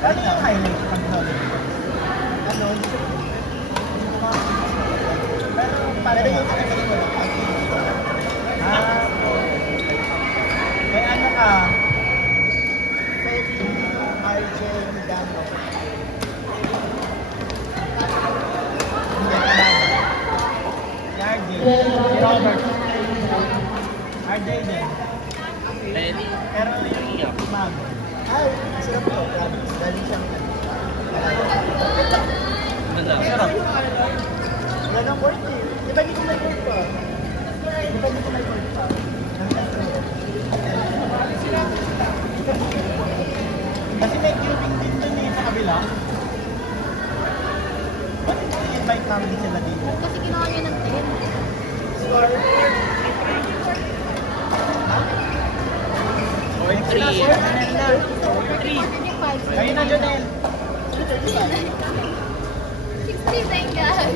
Ano yung highlight pag ano? Pero paano yung pinagaling mo? Ah, may ano ka? Sophie, RJ, Dano. Hindi ka ba? Si RJ, si Robert. RJ din. Pero yung mag. Ay, sarap to. Galing siyang sarap. Yan ang worth eh. Di ba hindi ko may worth pa? Di ba hindi ko may worth pa? Kasi may queuing din dun eh sa kabila. Ba't hindi i-invite namin sila dito? Kasi ginawa niya ng 10. Score. Or 3. Kayo na, Jonel. 60 thank God.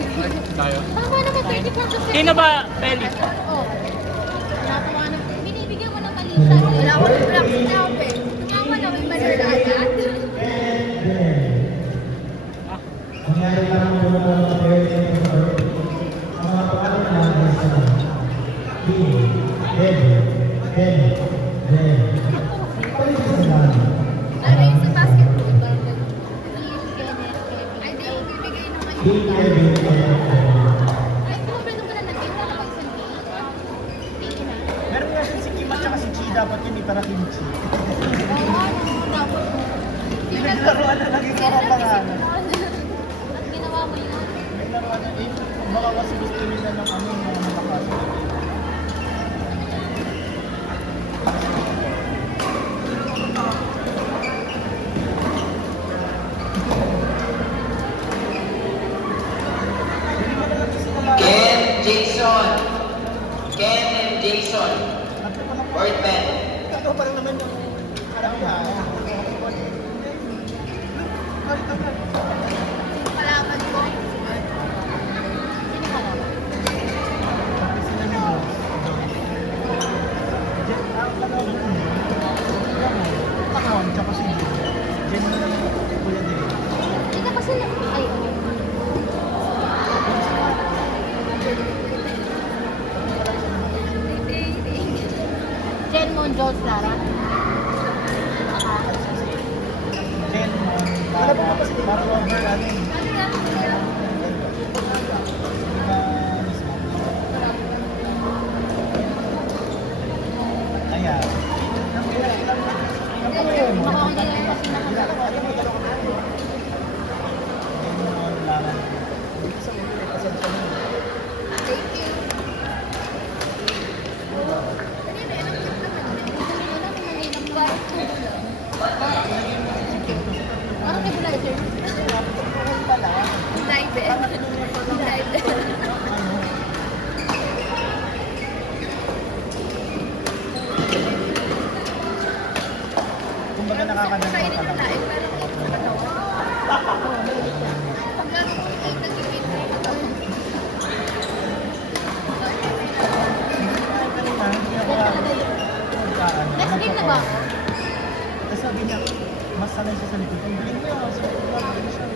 Tayo. Tama naman, 30 pesos. Sino ba, Feli? Oo. Nakakuha na. Binibigyan mo ng malita. Wala ko ng black now, eh. Tumama na, may banner na agad. Nangyari lang po ng mga parents ang mga pangalan namin sa Ano yung sa basketball? Parang ganun. Kenneth, ay, di yung bibigay ng malita. Ay, kumabalo ka na natin. Wala na ba isang game? Meron nga si Kim at saka si Chi. Dapat yun para kimchi. Oo, dapat. Naglaruan na naging mga pangalan. At ginawa mo yun. Naglaruan na eh. Baka kasi gusto nila ng ano yung mga makasya. Ken, Jason. Ken and Jason. Board band. Ito pa rin naman yung alam niya. Kalaban ko. Sino kalaban? Sila ni Rose. Ang kalaban mo. Takon, tsaka si Jen. Jen mo na lang kuya din. Hindi ka kasi na... Ay, Jen Monjol, Clara. Jen, para over ano eh. Ayan. Mukha niya yung kasi nakagawa. Thank you. Parang nebulizer. Kumbaga nakakadalawa ka lang. Next game na ba? Kasi sabi niya, mas sanay siya sa likod. Ang galing mo yun. Sabi ko, galing siya.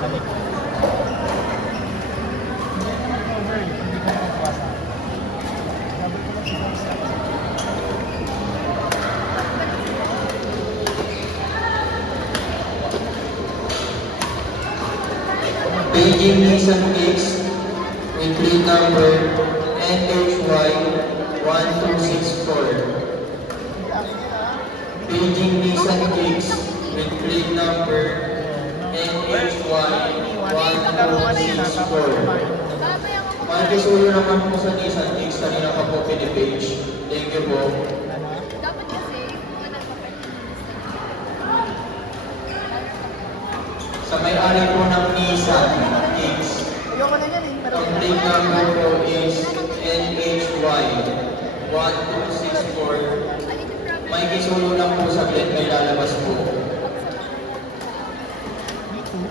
Sa likod. Hindi ka mag-cover eh. Hindi ka mag-pasa. Sabi ko lang siya sa Beijing Nissan Kicks with lead number NHY 1264. Beijing Nissan Kicks with lead number NHY 1264. Makikisulo naman po sa Nissan Kicks, kanina pa po pinipage. Thank you po. Dapat kasi mga Sa may-ari po ng Nissan Kicks, ayoko na yan eh. Pero ang lead number po is NHY 1264. May kisulo lang po sa blend, may lalabas po. me too.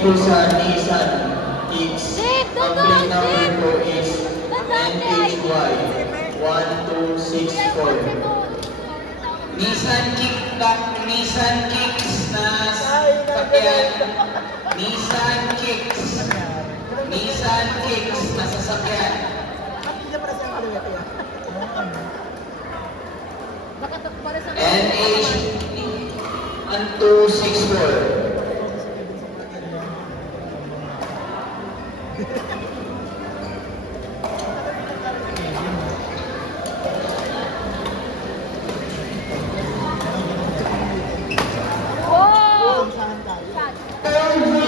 po sa Nissan Kicks. Ang plate number po is NHY 1264. Nissan Kicks na sasakyan. Nissan Kicks na sasakyan. Hindi na para siyang kaliwete yan. NH 1264. Wow! Saan tayo?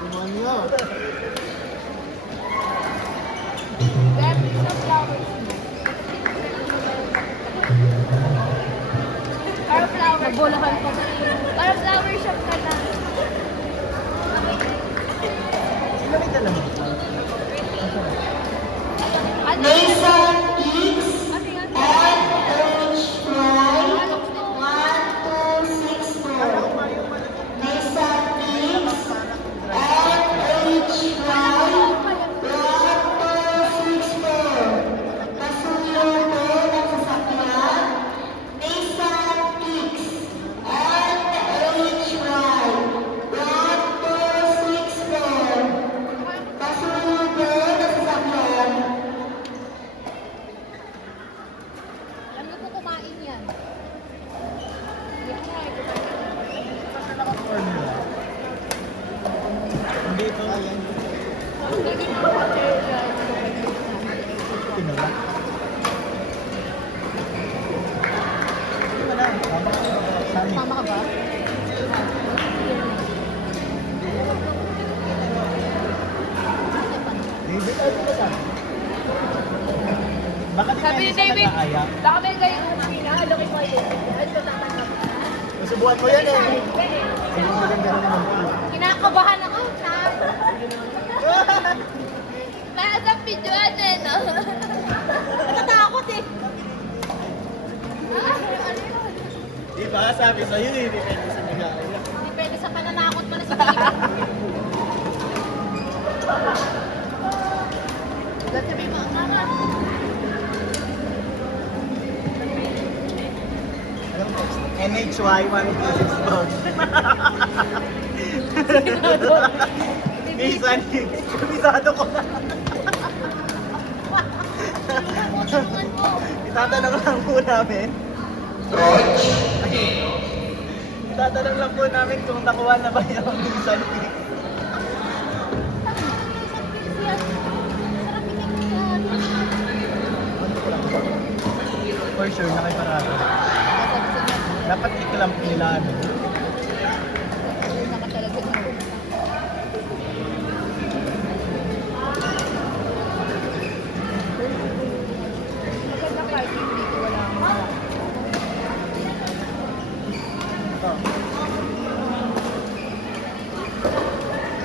Demonyo. Nabulakan pa. Parang flower shop ka na. Sino may dala mo? Ano? Ano yan? Alam niyo po kumain yan. Hindi ko nga ito. Formula. Hindi ito. Ayan. Tinala. Ito na. Sami. Mama ka ba? David, ay, ito ba? Baka di Sabi ni tayo sa David, nag-aaya. baka may kayo pinahalo kay Paul. Ano ba naman? Masubukan mo yan eh. Ay, maganda rin naman po. Kinakabahan ako. Nasa video ano, no? Natatakot eh. Ano yun? Di ba? Sabi sa'yo eh, depende sa nag-aaya. Depende sa pananakot mo na sa David. Dati may mga mama. Alam mo, NHY 126 Nissan Kicks. Kabisado ko na. Itatanong lang po namin. Itatanong lang po namin kung nakuha na ba yung Nissan Kicks. For sure, nakiparado. Dapat i-clamp nila ano.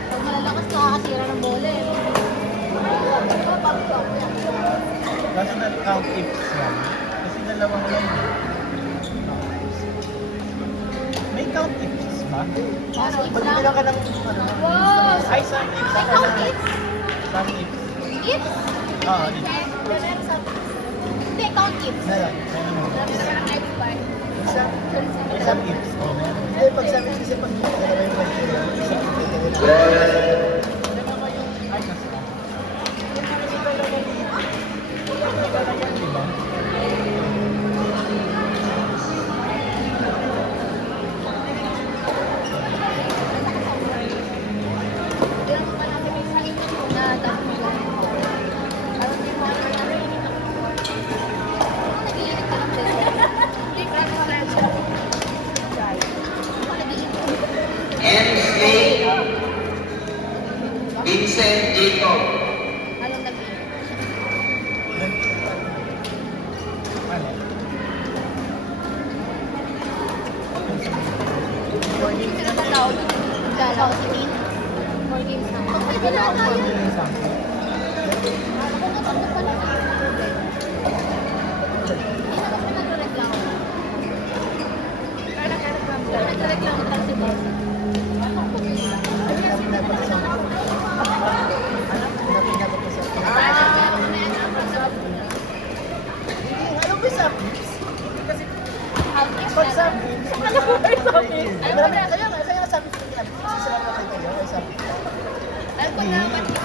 Pag malalakas, nakakasira ng bola eh. Kaso na-count ifs yan. Kasi dalawang lang yun. May count ifs ba? Ano, Magbilang ka ng ano? wow! Ay, some ifs. May count ifs? Some ifs. Ifs? Oo, ifs. Hindi, count ifs. Na lang. Kaya mo. Sabi na ng X bar. Some ifs. Oo, meron. Hindi, pag sa amin kasi pag dalawa yung criteria, isang ifs. Ay, kasi. Diba? Hensley Vincent Jacob. Anong nag-iit? Hindi na tao dito. Galaw si Tin. 4 games na. Ay, binata yan. Pumunta ko pa na sa problem. Hindi naman siya nagreklamo. Pero nagreklamo tayo si Boss. Ano ba sa Pag Pag sa Ano ba sa